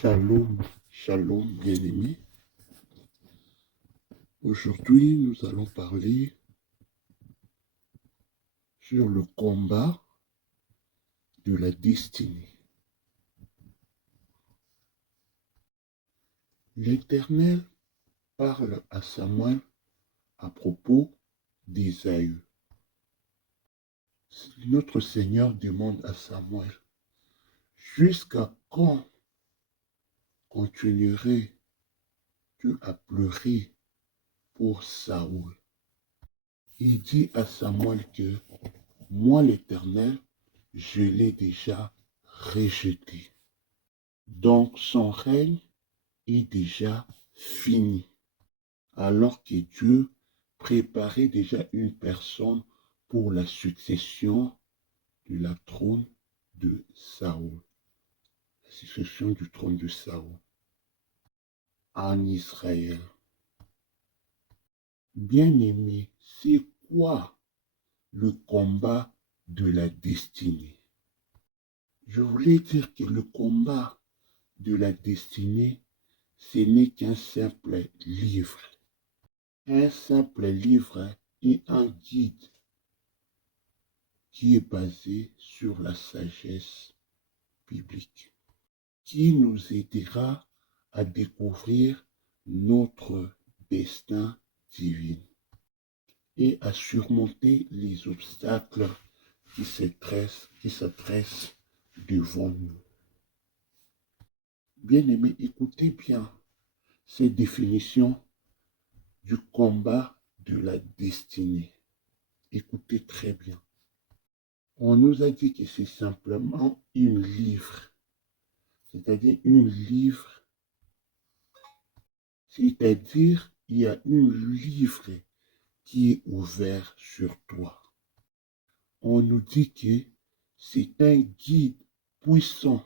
Shalom, shalom, bien-aimés. Aujourd'hui, nous allons parler sur le combat de la destinée. L'Éternel parle à Samuel à propos d'Ésaü. Notre Seigneur demande à Samuel, jusqu'à quand continuerais-tu à pleurer pour Saoul? Il dit à Samuel que moi, l'Éternel, je l'ai déjà rejeté. Donc son règne est déjà fini, alors que Dieu préparait déjà une personne pour la succession de la trône de Saoul. La succession du trône de Saoul en Israël. Bien-aimé, c'est quoi le combat de la destinée? Je voulais dire que le combat de la destinée, ce n'est qu'un simple livre. Un simple livre et un guide qui est basé sur la sagesse biblique, qui nous aidera à découvrir notre destin divin et à surmonter les obstacles qui se dressent devant nous. Bien-aimés, écoutez bien ces définitions du combat de la destinée. Écoutez très bien. On nous a dit que c'est simplement une livre, c'est-à-dire une livre, c'est-à-dire il y a une livre qui est ouvert sur toi. On nous dit que c'est un guide puissant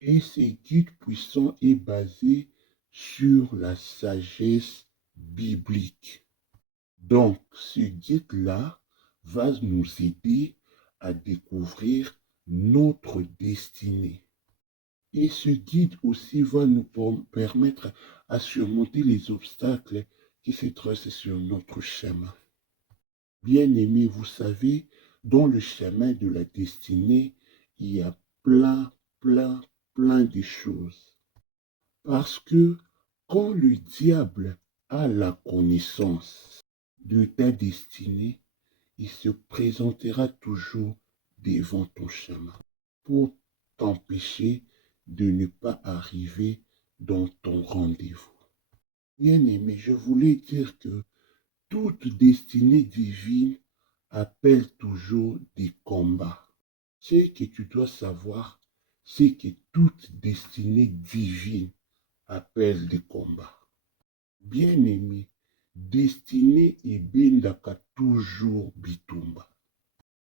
et ce guide puissant est basé sur la sagesse biblique. Donc, ce guide-là va nous aider à découvrir notre destinée. Et ce guide aussi va nous permettre à surmonter les obstacles qui se dressent sur notre chemin. Bien-aimés, vous savez, dans le chemin de la destinée, il y a plein de choses. Parce que quand le diable a la connaissance de ta destinée, il se présentera toujours devant ton chemin pour t'empêcher de ne pas arriver dans ton rendez-vous. Bien-aimé, je voulais dire que toute destinée divine appelle toujours des combats. Ce que tu dois savoir, c'est que toute destinée divine appelle des combats. Bien-aimé, destinée ebendaka toujours bitumba.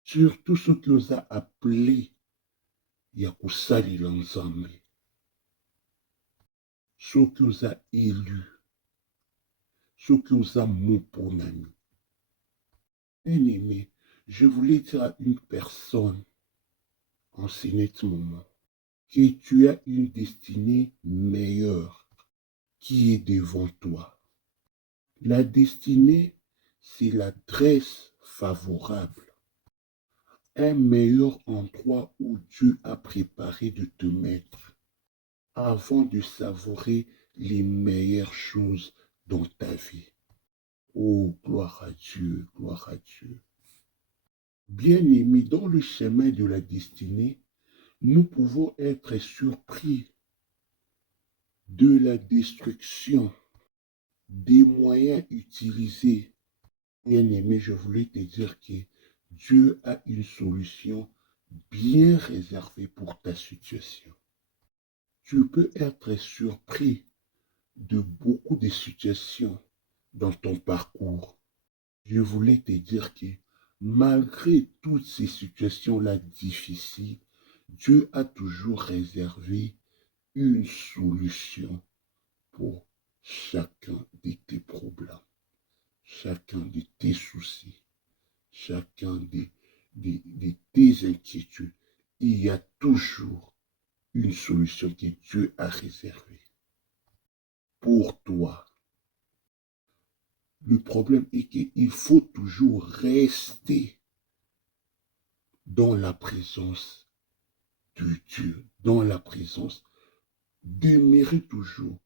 Surtout ce qui nous a appelé ya kosalela Nzambe. Ce qui nous a élus. Ce qui nous a moponami. Bien-aimé, je voulais dire à une personne en ce net moment que tu as une destinée meilleure qui est devant toi. La destinée, c'est l'adresse favorable. Un meilleur endroit où Dieu a préparé de te mettre avant de savourer les meilleures choses dans ta vie. Oh, gloire à Dieu, gloire à Dieu. Bien-aimés, dans le chemin de la destinée, nous pouvons être surpris de la destruction des moyens utilisés. Bien-aimé, je voulais te dire que Dieu a une solution bien réservée pour ta situation. Tu peux être surpris de beaucoup de situations dans ton parcours. Je voulais te dire que malgré toutes ces situations-là difficiles, Dieu a toujours réservé une solution pour chacun de tes problèmes, chacun de tes soucis, chacun de tes inquiétudes. Il y a toujours une solution que Dieu a réservée pour toi. Le problème est qu'il faut toujours rester dans la présence de Dieu, dans la présence, demeurer toujours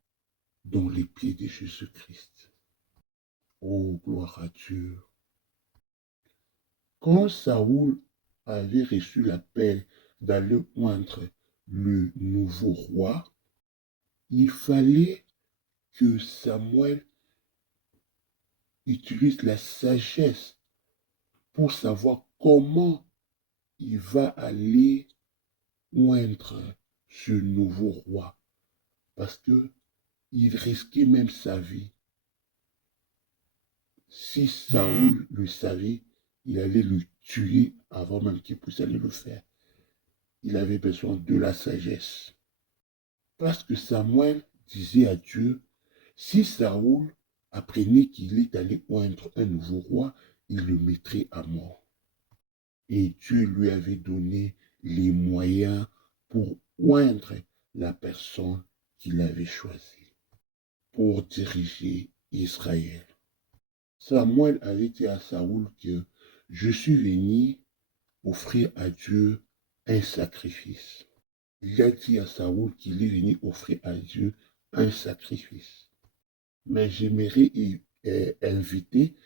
dans les pieds de Jésus-Christ. Oh, gloire à Dieu. Quand Saoul avait reçu l'appel d'aller oindre le nouveau roi, il fallait que Samuel utilise la sagesse pour savoir comment il va aller oindre ce nouveau roi. Parce que il risquait même sa vie. Si Saoul le savait, il allait le tuer avant même qu'il puisse aller le faire. Il avait besoin de la sagesse. Parce que Samuel disait à Dieu, si Saoul apprenait qu'il est allé oindre un nouveau roi, il le mettrait à mort. Et Dieu lui avait donné les moyens pour oindre la personne qu'il avait choisie pour diriger Israël. Samuel avait dit à Saoul que je suis venu offrir à Dieu un sacrifice. Il a dit à Saoul qu'il est venu offrir à Dieu un sacrifice. Mais j'aimerais inviter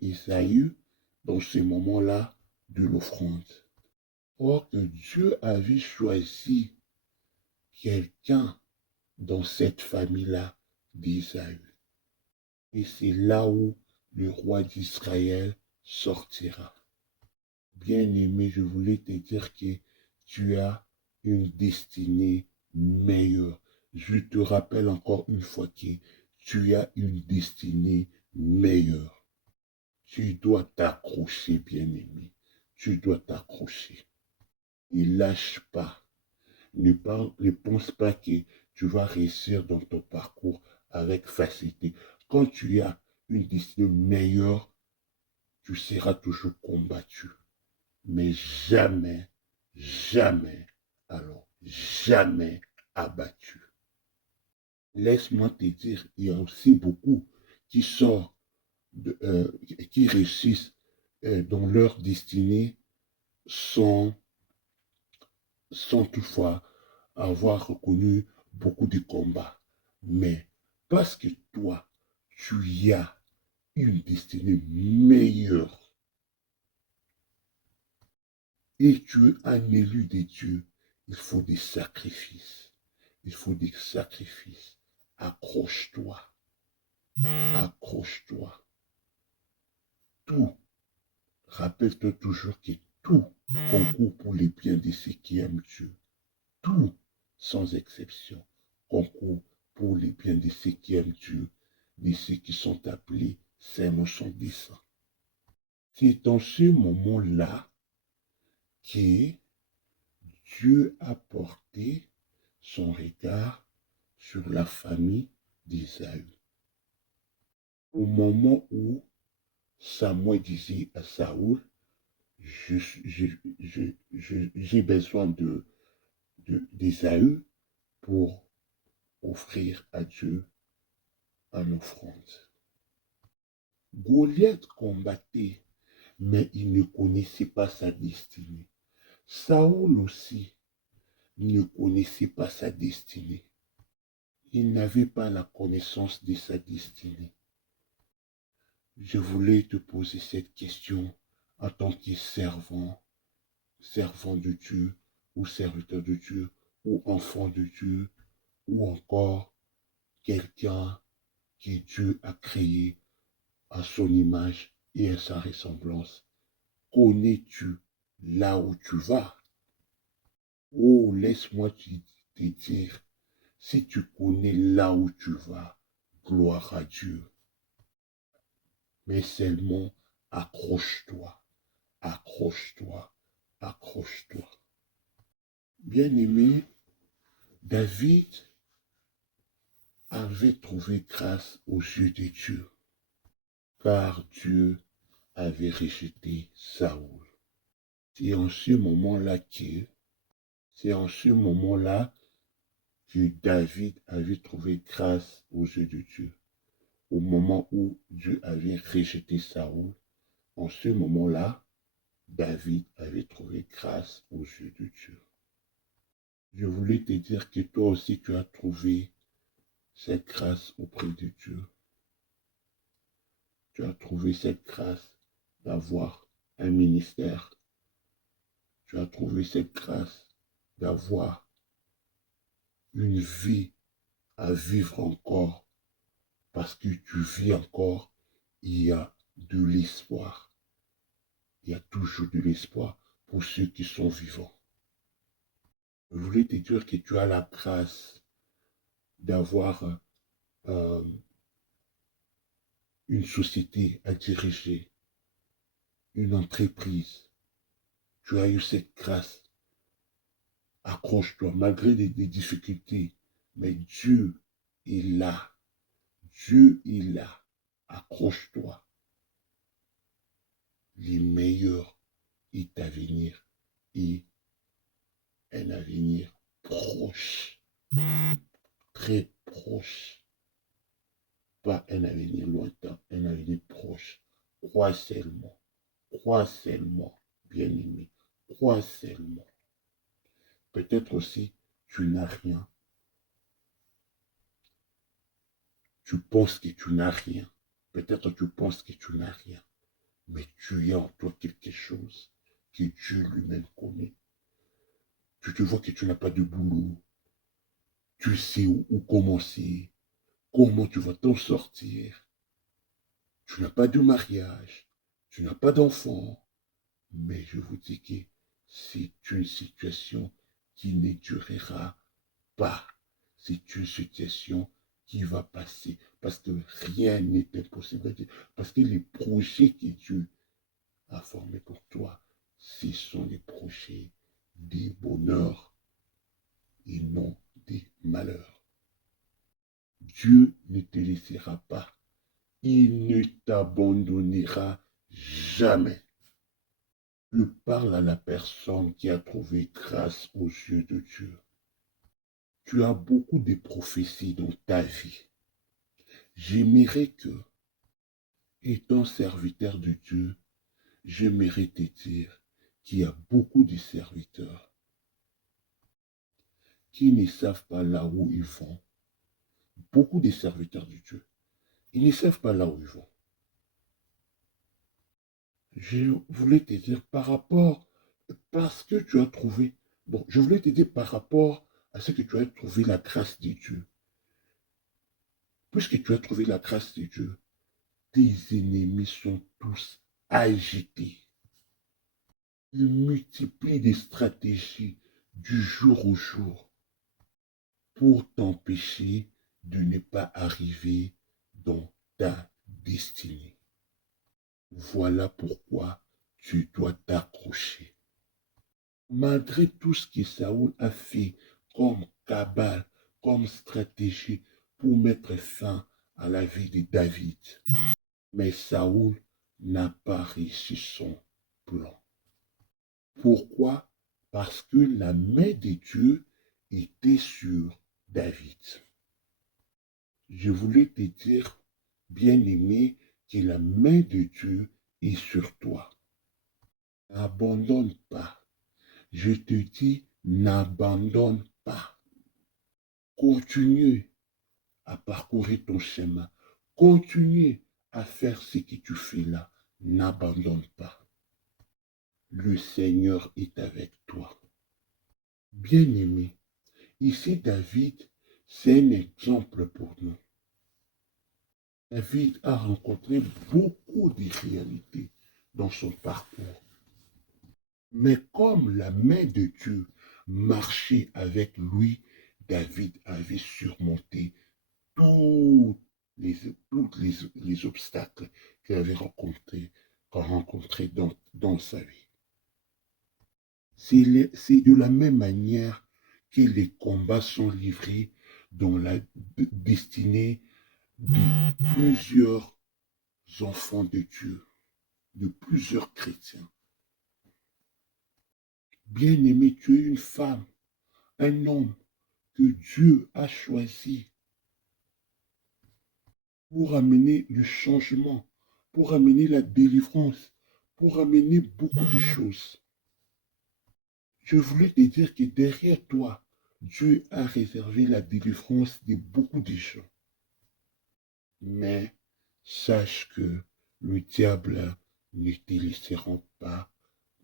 Isaïe dans ce moment-là de l'offrande. Or que Dieu avait choisi quelqu'un dans cette famille-là d'Isaïe. Et c'est là où le roi d'Israël sortira. Bien-aimé, je voulais te dire que tu as une destinée meilleure. Je te rappelle encore une fois que tu as une destinée meilleure. Tu dois t'accrocher, bien-aimé. Tu dois t'accrocher. Ne lâche pas. Ne pense pas que tu vas réussir dans ton parcours avec facilité. Quand tu as une destinée meilleure, tu seras toujours combattu. Mais jamais, jamais, alors jamais abattu. Laisse-moi te dire, il y a aussi beaucoup qui sortent, qui réussissent dans leur destinée sans toutefois avoir reconnu beaucoup de combats. Mais parce que toi, tu as une destinée meilleure et tu es un élu de Dieu, il faut des sacrifices. Il faut des sacrifices. Accroche-toi. Accroche-toi. Tout. Rappelle-toi toujours que tout concourt pour les biens de ceux qui aiment Dieu. Tout, sans exception, concourt pour les biens de ceux qui aiment Dieu, de ceux qui sont appelés selon son dessein. C'est dans ce moment-là que Dieu a porté son regard sur la famille d'Isaïe. Au moment où Samuel disait à Saoul, j'ai besoin d'Isaïe pour offrir à Dieu en offrande. Goliath combattait, mais il ne connaissait pas sa destinée. Saoul aussi ne connaissait pas sa destinée. Il n'avait pas la connaissance de sa destinée. Je voulais te poser cette question en tant que servant de Dieu, ou serviteur de Dieu, ou enfant de Dieu, ou encore quelqu'un que Dieu a créé à son image et à sa ressemblance. Connais-tu là où tu vas? Oh, laisse-moi te dire, si tu connais là où tu vas, gloire à Dieu. Mais seulement accroche-toi, accroche-toi, accroche-toi. Bien-aimé, David avait trouvé grâce aux yeux de Dieu, car Dieu avait rejeté Saoul. C'est en ce moment-là que C'est en ce moment-là que David avait trouvé grâce aux yeux de Dieu. Au moment où Dieu avait rejeté Saoul, en ce moment-là, David avait trouvé grâce aux yeux de Dieu. Je voulais te dire que toi aussi tu as trouvé cette grâce auprès de Dieu. Tu as trouvé cette grâce d'avoir un ministère. Tu as trouvé cette grâce d'avoir une vie à vivre encore. Parce que tu vis encore, il y a de l'espoir. Il y a toujours de l'espoir pour ceux qui sont vivants. Je voulais te dire que tu as la grâce d'avoir euh, une société à diriger, une entreprise. Tu as eu cette grâce. Accroche-toi, malgré des difficultés. Mais Dieu est là. Dieu est là. Accroche-toi. Les meilleurs est à venir. Et un avenir proche. Très proche. Pas un avenir lointain, un avenir proche. Crois seulement, bien-aimé. Crois seulement. Peut-être aussi, tu n'as rien. Tu penses que tu n'as rien. Peut-être tu penses que tu n'as rien. Mais tu as en toi quelque chose que Dieu lui-même connaît. Tu te vois que tu n'as pas de boulot. Tu sais où commencer. Comment tu vas t'en sortir. Tu n'as pas de mariage. Tu n'as pas d'enfant. Mais je vous dis que c'est une situation qui ne durera pas. C'est une situation qui va passer. Parce que rien n'est impossible. Parce que les projets que Dieu a formés pour toi, ce sont des projets des bonheurs et non des malheurs. Dieu ne te laissera pas. Il ne t'abandonnera jamais. Je parle à la personne qui a trouvé grâce aux yeux de Dieu. Tu as beaucoup de prophéties dans ta vie. J'aimerais que, étant serviteur de Dieu, j'aimerais te dire qu'il y a beaucoup de serviteurs qui ne savent pas là où ils vont. Beaucoup de serviteurs de Dieu, ils ne savent pas là où ils vont. Je voulais te dire par rapport, parce que tu as trouvé, bon, je voulais te dire par rapport à ce que tu as trouvé la grâce de Dieu. Puisque tu as trouvé la grâce de Dieu, tes ennemis sont tous agités. Ils multiplient des stratégies du jour au jour pour t'empêcher de ne pas arriver dans ta destinée. Voilà pourquoi tu dois t'accrocher. Malgré tout ce que Saoul a fait comme cabale, comme stratégie pour mettre fin à la vie de David, mais Saoul n'a pas réussi son plan. Pourquoi? Parce que la main de Dieu était sur David. Je voulais te dire, bien-aimé, que la main de Dieu est sur toi. N'abandonne pas. Je te dis, n'abandonne pas. Continue à parcourir ton chemin. Continue à faire ce que tu fais là. N'abandonne pas. Le Seigneur est avec toi. Bien-aimé, ici David, c'est un exemple pour nous. David a rencontré beaucoup de réalités dans son parcours. Mais comme la main de Dieu marchait avec lui, David avait surmonté tous les obstacles qu'il avait rencontrés dans sa vie. C'est de la même manière que les combats sont livrés dans la destinée de plusieurs enfants de Dieu, de plusieurs chrétiens. Bien-aimé, tu es une femme. un homme que Dieu a choisi pour amener le changement, pour amener la délivrance, pour amener beaucoup de choses. Je voulais te dire que derrière toi, Dieu a réservé la délivrance de beaucoup de gens. Mais sache que le diable ne te laissera pas,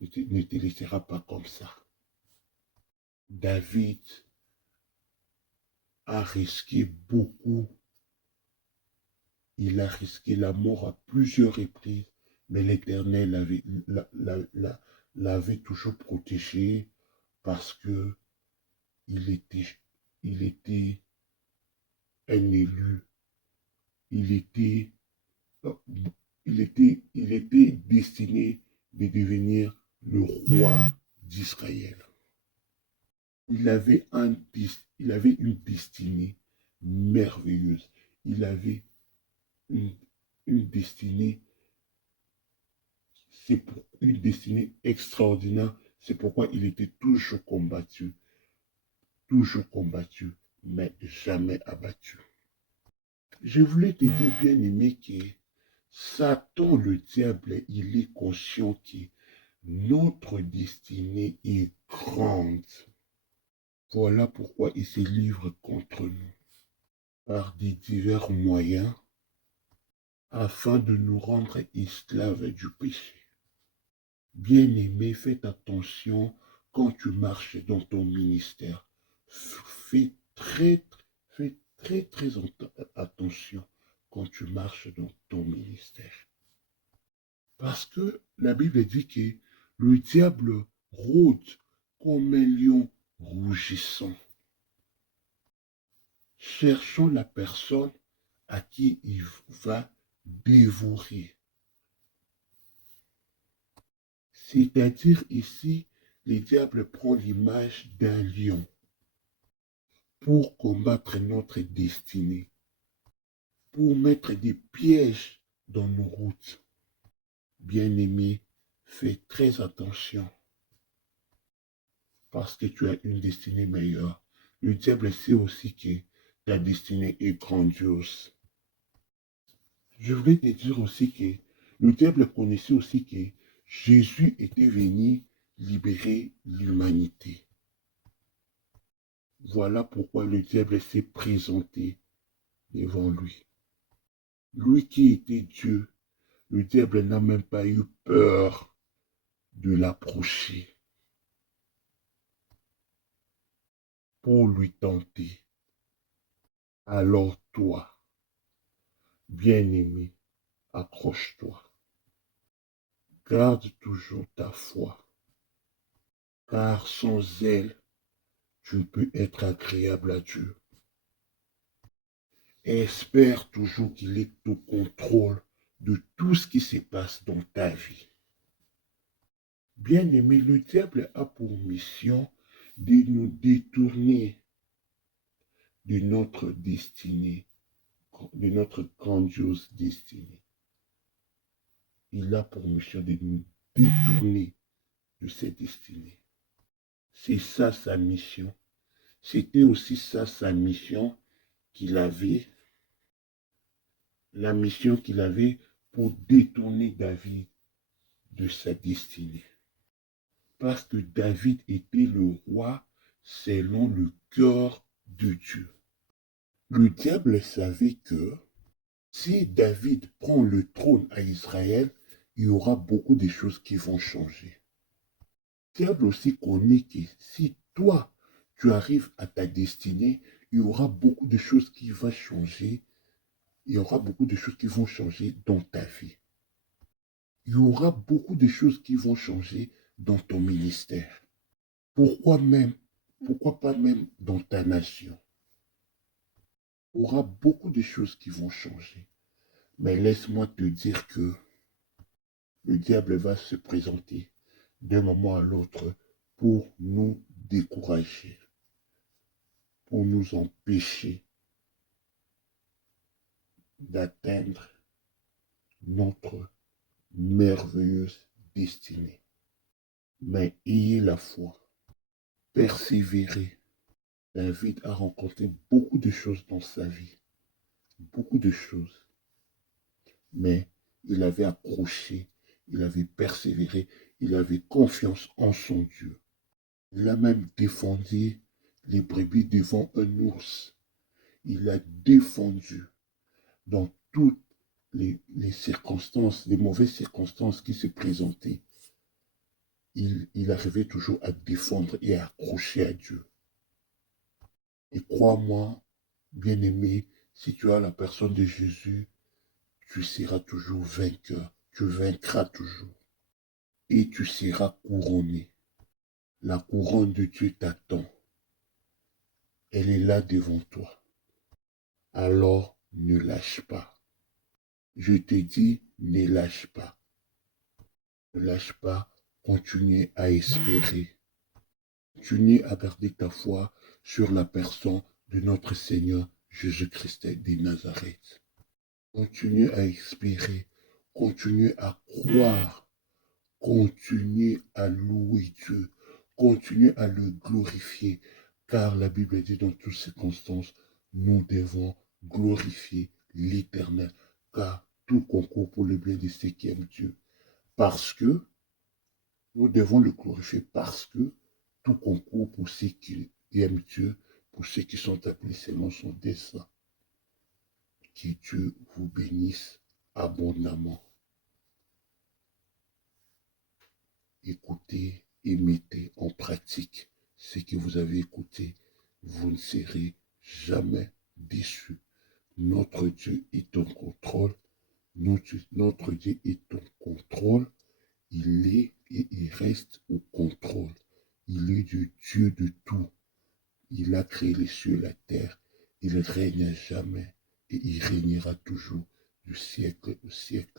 ne te laissera pas comme ça. David a risqué beaucoup. Il a risqué la mort à plusieurs reprises, mais l'Éternel l'avait toujours protégé parce que il était un élu. Il était, il était destiné de devenir le roi d'Israël. Il avait une destinée merveilleuse. Il avait une, une destinée, une destinée extraordinaire. C'est pourquoi il était toujours combattu, mais jamais abattu. Je voulais te dire, bien aimé, que Satan, le diable, il est conscient que notre destinée est grande. Voilà pourquoi il se livre contre nous par des divers moyens afin de nous rendre esclaves du péché. Bien-aimé, fais attention quand tu marches dans ton ministère. Fais fais très attention quand tu marches dans ton ministère. Parce que la Bible dit que le diable rôde comme un lion rougissant, cherchant la personne à qui il va dévorer. C'est-à-dire ici, le diable prend l'image d'un lion pour combattre notre destinée, pour mettre des pièges dans nos routes. Bien-aimé, fais très attention parce que tu as une destinée meilleure. Le diable sait aussi que ta destinée est grandiose. Je voulais te dire aussi que le diable connaissait aussi que Jésus était venu libérer l'humanité. Voilà pourquoi le diable s'est présenté devant lui. Lui qui était Dieu, le diable n'a même pas eu peur de l'approcher pour lui tenter. Alors toi, bien-aimé, accroche-toi. Garde toujours ta foi, car sans elle, tu ne peux être agréable à Dieu. Espère toujours qu'il est au contrôle de tout ce qui se passe dans ta vie. Bien-aimé, le diable a pour mission de nous détourner de notre destinée, de notre grandiose destinée. Il a pour mission de nous détourner de cette destinée. C'est ça sa mission. C'était aussi ça sa mission qu'il avait, la mission qu'il avait pour détourner David de sa destinée. Parce que David était le roi selon le cœur de Dieu. Le diable savait que si David prend le trône à Israël, il y aura beaucoup de choses qui vont changer. Le diable aussi connaît que si toi, tu arrives à ta destinée, il y aura beaucoup de choses qui vont changer. Il y aura beaucoup de choses qui vont changer dans ta vie. Il y aura beaucoup de choses qui vont changer dans ton ministère. Pourquoi pas même dans ta nation? Il y aura beaucoup de choses qui vont changer. Mais laisse-moi te dire que le diable va se présenter d'un moment à l'autre pour nous décourager, pour nous empêcher d'atteindre notre merveilleuse destinée. Mais ayez la foi, persévérez, David a rencontré beaucoup de choses dans sa vie, beaucoup de choses, mais il avait accroché, il avait persévéré, il avait confiance en son Dieu. Il a même défendu les brebis devant un ours. Il a défendu dans toutes les circonstances, les mauvaises circonstances qui se présentaient. Il arrivait toujours à défendre et à accrocher à Dieu. Et crois-moi, bien-aimé, si tu as la personne de Jésus, tu seras toujours vainqueur. Tu vaincras toujours. Et tu seras couronné. La couronne de Dieu t'attend. Elle est là devant toi. Alors, ne lâche pas. Je te dis, ne lâche pas. Ne lâche pas. Continue à espérer. Continue à garder ta foi sur la personne de notre Seigneur Jésus-Christ de Nazareth. Continue à espérer. Continue à croire. Continue à louer Dieu. Continue à le glorifier. Car la Bible dit dans toutes circonstances, nous devons glorifier l'Éternel. Car tout concourt pour le bien de ceux qui aiment Dieu. Parce que nous devons le glorifier. Parce que tout concourt pour ceux qui aiment Dieu, pour ceux qui sont appelés selon son dessein. Que Dieu vous bénisse abondamment. Écoutez et mettez en pratique ce que vous avez écouté. Vous ne serez jamais déçus. Notre Dieu est en contrôle. Notre Dieu est en contrôle. Il est et il reste au contrôle. Il est le Dieu de tout. Il a créé les cieux et la terre. Il règne à jamais et il régnera toujours du siècle au siècle.